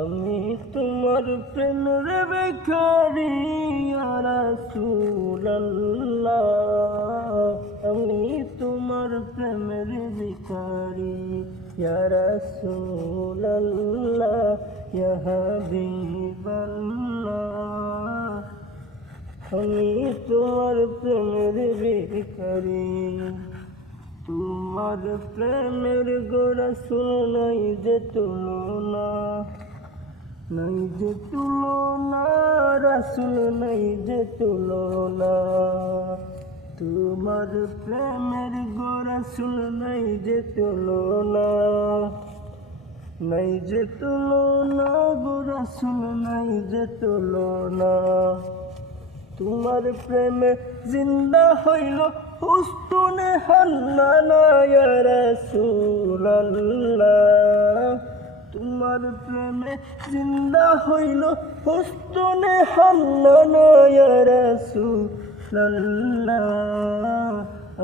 আমি তোমার প্রেমের ভিখারি ইয়া রাসূলুল্লাহ, আমি তোমার প্রেমের ভিখারি ইয়া রাসূলুল্লাহ, ইয়া হাবিবাল্লাহ, আমি তোমার প্রেমের ভিখারি। তোমার প্রেমের গো রাসূল নাই যে তুলনা, নাই যে তুলনা, রাসূল নাই যে তুলনা। তোমার প্রেমের গো রাসূল নাই যে তুলনা, নাই যে তুলনা গো রাসূল নাই যে তুলনা। তোমার প্রেমে জিন্দা হইল উস্তুনে হান্নানা ইয়া রাসূলুল্লাহ, তোমার প্রেমে জিন্দা হইল উস্তুনে হান্নানা ইয়া রাসূলুল্লাহ,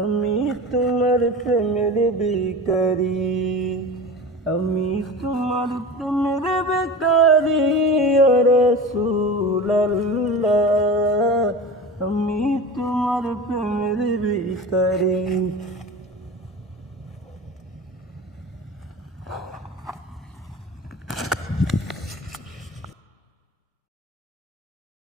আমি তোমার প্রেমের ভিখারি, আমি তোমার প্রেমের ভিখারি ইয়া রাসূলুল্লাহ, আমি তোমার প্রেমের ভিখারি।